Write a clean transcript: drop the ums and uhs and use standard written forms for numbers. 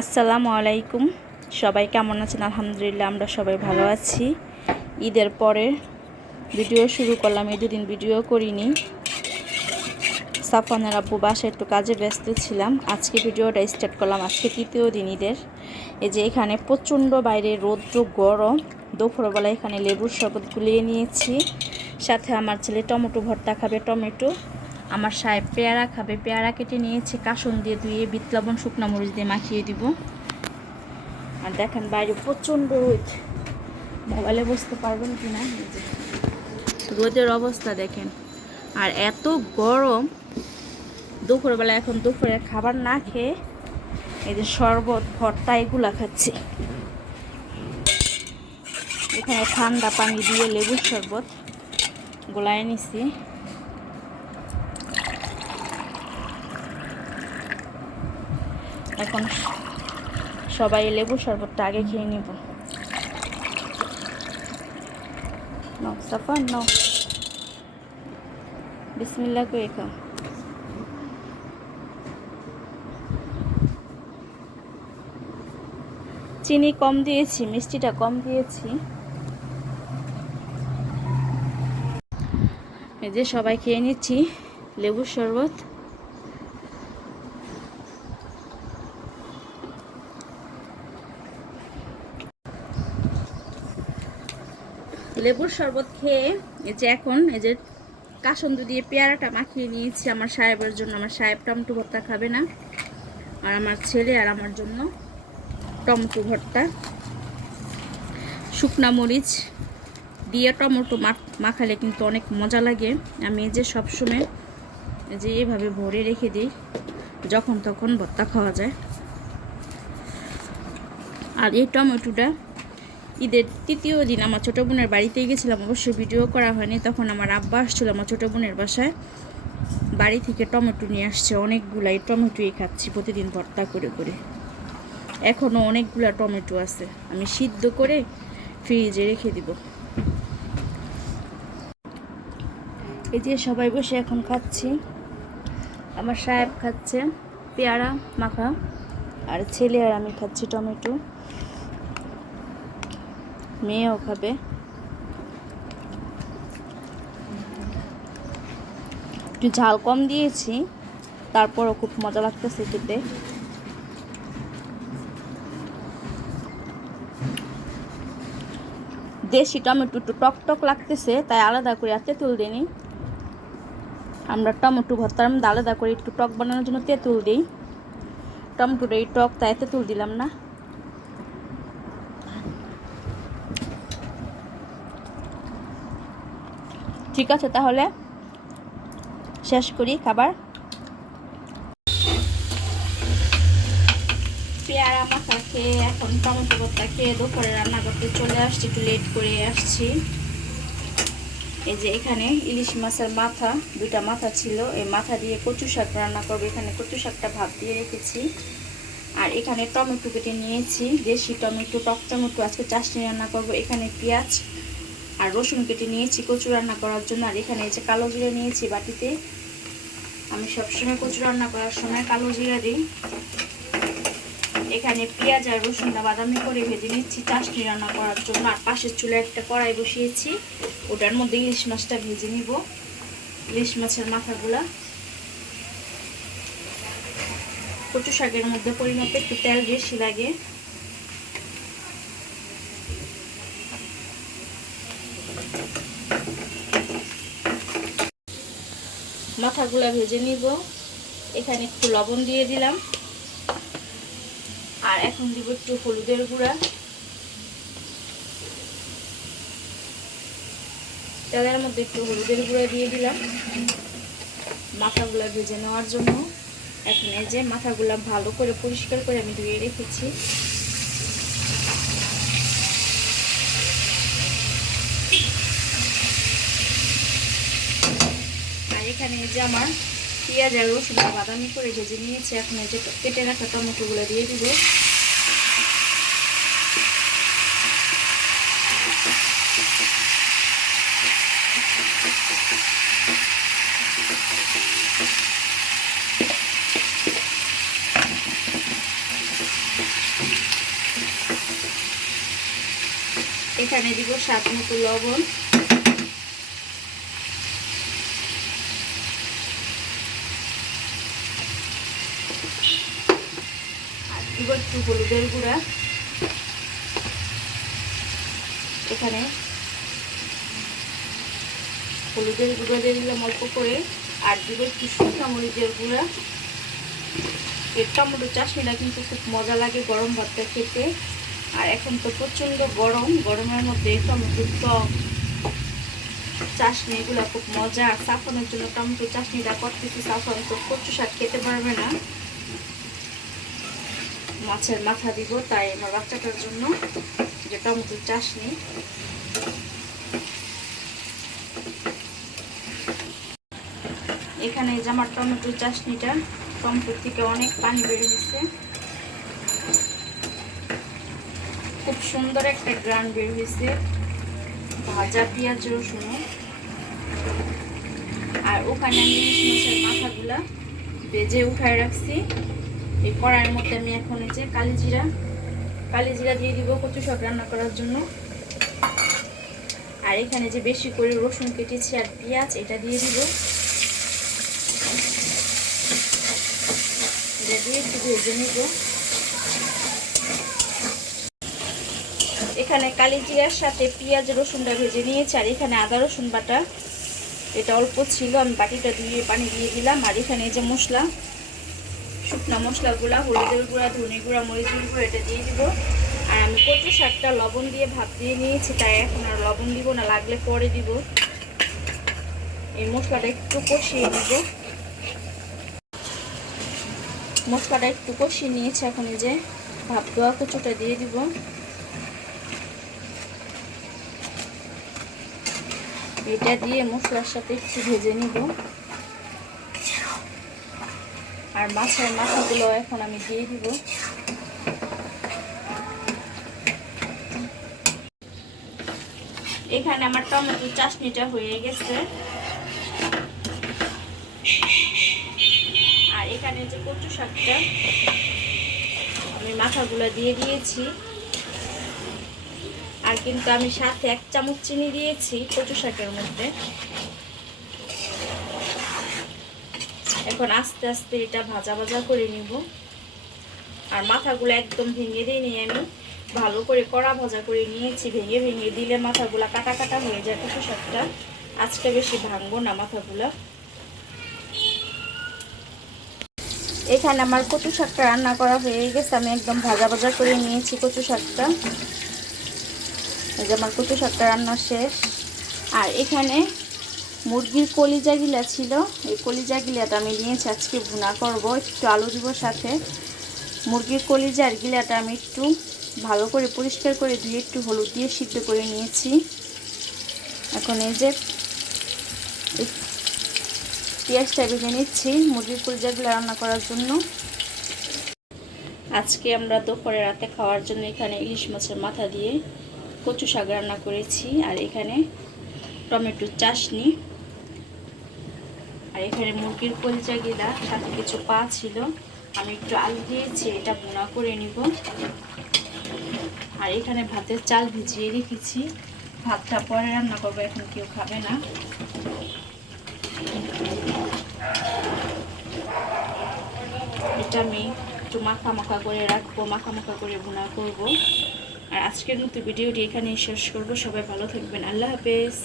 আসসালামু আলাইকুম। সবাই কেমন আছেন? আলহামদুলিল্লাহ আমরা সবাই ভালো আছি। ঈদের পরে ভিডিও শুরু করলাম, এই দুদিন ভিডিও করিনি। সাফওয়ানের আব্বু বাসায় একটু কাজে ব্যস্ত ছিলাম। আজকে ভিডিওটা স্টার্ট করলাম। আজকে তৃতীয় দিন ঈদের। এই যে এখানে প্রচণ্ড বাইরে রৌদ্র গরম, দুপুরবেলা এখানে লেবুর শরবত গুলিয়ে নিয়েছি। সাথে আমার ছেলে টমেটো ভর্তা খাবে, টমেটো। আমার সাহেব পেয়ারা খাবে, পেয়ারা কেটে নিয়েছি, কাসন দিয়ে ধুয়ে বিট লবণ শুকনো মরিচ দিয়ে মাখিয়ে দিব। আর দেখেন বাইরে প্রচণ্ড রোদ, মোবাইলে বুঝতে পারবেন কি না, রোদের অবস্থা দেখেন। আর এত গরম, দুপুরবেলা এখন দুপুরের খাবার না খেয়ে এই যে শরবত ভর্তা এগুলা খাচ্ছি। এখানে ঠান্ডা পানি দিয়ে লেবুর শরবত গোলায় নিছি। এখন সবাই লেবুর শরবতটা আগে খেয়ে নিব। নাও সাফান নাও, বিসমিল্লাহ করে খাও। চিনি কম দিয়েছি, মিষ্টিটা কম দিয়েছি। এই যে সবাই খেয়ে নিচ্ছি লেবুর শরবত। লেবুর শরবত খেয়ে এই যে এখন এই যে কাসন্দ দিয়ে পেয়ারাটা মাখিয়ে নিয়েছি আমার সাহেবের জন্য। আমার সাহেব টমেটো ভর্তা খাবে না, আর আমার ছেলে আর আমার জন্য টমেটো ভর্তা। শুকনা মরিচ দিয়ে টমেটো মাখালে কিন্তু অনেক মজা লাগে। আমি এই যে সবসময় এই যে এইভাবে ভরে রেখে দিই, যখন তখন ভর্তা খাওয়া যায়। আর এই টমেটোটা ঈদের তৃতীয় দিন আমার ছোটো বোনের বাড়িতে গেছিলাম, অবশ্যই ভিডিও করা হয়নি। তখন আমার আব্বা আসছিল আমার ছোটো বোনের বাসায়, বাড়ি থেকে টমেটো নিয়ে আসছে অনেকগুলা। এই টমেটোই খাচ্ছি প্রতিদিন ভর্তা করে করে। এখনও অনেকগুলা টমেটো আছে, আমি সিদ্ধ করে ফ্রিজে রেখে দিব। এই যে সবাই বসে এখন খাচ্ছি। আমার সাহেব খাচ্ছে পেয়ারা মাখা, আর ছেলে আর আমি খাচ্ছি টমেটো, মেয়েও খাবে। একটু ঝাল কম দিয়েছি, তারপরও খুব মজা লাগতেছে খেতে। দেশি টমেটো একটু টক টক লাগতেছে, তাই আলাদা করে আর তেঁতুল দিইনি। আমরা টমেটো ভর্তার মধ্যে আলাদা করে একটু টক বানানোর জন্য তেঁতুল দিই। টমেটোটা এই টক, তাই তেঁতুল দিলাম না। ঠিক আছে, তাহলে শেষ করি খাবার। পেয়ারা মাখা খেয়ে এখন টমেটো ভর্তা খেয়ে দুপুরে রান্না করতে চলে আসছি, একটু লেট করে আসছি। এই যে এখানে ইলিশ মাছের মাথা, দুইটা মাথা ছিল, এই মাথা দিয়ে কচু শাক রান্না করবো। এখানে কচু শাকটা ভাত দিয়ে রেখেছি। আর এখানে টমেটো কেটে নিয়েছি, দেশি টমেটো, টক টমেটো, আজকে চাটনি রান্না করব। এখানে পেঁয়াজ আর রসুন কেটে নিয়েছি কচু রান্না করার জন্য। আর এখানে এই যে কালো জিরা নিয়েছি বাটিতে। আমি সবসময় কচু রান্না করার সময় কালো জিরা দিই। এখানে পেঁয়াজ আর রসুনটা বাদামি করে ভেজে নিচ্ছি চাটনি রান্না করার জন্য। আর পাশের চুলায় একটা কড়াই বসিয়েছি, ওটার মধ্যে ইলিশ মাছটা ভেজে নিব, ইলিশ মাছের মাথাগুলা। কচু শাকের মধ্যে পরিমাপে একটু তেল বেশি লাগে। মাথাগুলা ভেজে নিব। এখানে একটু লবণ দিয়ে দিলাম, আর এখন দিব একটু হলুদের গুঁড়া। তেলের মধ্যে একটু হলুদের গুঁড়া দিয়ে দিলাম মাথাগুলা ভেজে নেওয়ার জন্য। এখন এই যে মাথাগুলা ভালো করে পরিষ্কার করে আমি ধুয়ে রেখেছি। আর এখানে এই যে আমার পেঁয়াজ আর রসুনটা বাদামি করে ভেজে নিয়েছি। এখন এই যে কেটে রাখা টমেটোগুলো দিয়ে দিব। এখানে দিব স্বাদ মতো লবণ, আর দিব একটু হলুদের গুঁড়া। এখানে হলুদের গুঁড়ো দিয়ে দিলাম অল্প করে, আর দিব একটু শুকনো মরিচের গুঁড়া। এই টমেটো চাটনিটা কিন্তু খুব মজা লাগে গরম ভাতটা খেতে। আর এখন তো প্রচণ্ড গরম, গরমের মধ্যে টমেটো টক চাটনি এগুলো খুব মজা। আর সাফনের জন্য টমেটো চাটনিটা করতেছি, সাফন তো কচু শাক খেতে পারবে না, মাছের মাথা দিব, তাই আমার বাচ্চাটার জন্য যে টমেটো চাটনি। এখানে যে আমার টমেটো চাটনিটা, টমেটোর থেকে অনেক পানি বের হয়েছে, খুব সুন্দর একটা গ্রান বের হয়েছে ভাজা পেঁয়াজ রসুন। আর ওখানে আমি ইলিশ মাছের মাথাগুলা ভেজে উঠায় রাখছি। এই কড়াইয়ের মধ্যে আমি এখন এই যে কালিজিরা দিয়ে দিব কচু শাক রান্না করার জন্য। আর এখানে যে বেশি করে রসুন কেটেছি আর পেঁয়াজ, এটা দিয়ে দিব। এটা দিয়ে একটু ভেজে নিব। এখানে কালিজিরার সাথে পেঁয়াজ রসুনটা ভেজে নিয়েছি। আর এখানে আদা রসুন বাটা, এটা অল্প ছিল, আমি বাটিটা ধুয়ে পানি দিয়ে দিলাম। আর এখানে যে মশলা, শুকনো মশলাগুলা, হলুদের গুঁড়া, ধনে গুঁড়া, মরিচের গুঁড়া, এটা দিয়ে দিব। আর আমি কচু শাকটা লবণ দিয়ে ভাত দিয়ে নিয়েছি, তাই এখন আর লবণ দিব না, লাগলে পরে দিব। এই মশলাটা একটু কষিয়ে দিব। মশলাটা একটু কষিয়ে নিয়েছি, এখন এই যে ভাত দেওয়া কচুটা দিয়ে দিব। এটা দিয়ে মশলার সাথে একটু ভেজে নিব। আর মাছের মাথাগুলো এখন আমি দিয়ে দিব। এখানে আমার টমেটো চাটনিটা হয়ে গেছে। আর এখানে যে কচু শাকটা, আমি মাথাগুলো দিয়ে দিয়েছি। আর কিন্তু আমি সাথে 1 চামচ চিনি দিয়েছি কচু শাকের মধ্যে। এখন আস্তে আস্তে এটা ভাজা ভাজা করে নিব। আর মাথাগুলো একদম ভেঙে দিইনি, আমি ভালো করে কড়া ভাজা করে নিয়েছি। ভেঙে ভেঙে দিলে মাথাগুলো কাটা কাটা হয়ে যায় কচু শাকটা। আজকে বেশি ভাঙবো না মাথাগুলো। এখানে আমার কচু শাকটা রান্না করা হয়ে গেছে, আমি একদম ভাজা ভাজা করে নিয়েছি কচু শাকটা। এই যে আমার কচু শাকটা রান্না শেষ। আর এখানে মুরগির কলিজা গিলা ছিল, এই কলিজা গিলাটা আমি নিয়েছি, আজকে ভুনা করব। একটু আলু দিব সাথে। মুরগির কলিজার গিলাটা আমি একটু ভালো করে পরিষ্কার করে ধুয়ে একটু হলুদ দিয়ে সিদ্ধ করে নিয়েছি। এখন এই যে পেঁয়াজটা ভেজে নিচ্ছি মুরগির কলিজাগুলো রান্না করার জন্য। আজকে আমরা দুপুরে রাতে খাওয়ার জন্য এখানে ইলিশ মাছের মাথা দিয়ে কচু শাক রান্না করেছি। আর এখানে টমেটো চাটনি, আর এখানে মুরগির কলিজা গিলা, সাথে কিছু পা ছিল, আমি একটু আলু দিয়েছি, এটা ভুনা করে নিব। আর এখানে ভাতের চাল ভিজিয়ে রেখেছি, ভাতটা পরে রান্না করবো, এখন কেউ খাবে না। এটা আমি একটু মাখা মাখা করে রাখবো, মাখা মাখা করে ভুনা করব। আর আজকের মতো ভিডিওটি এখানেই শেষ করব। সবাই ভালো থাকবেন, আল্লাহ হাফেজ।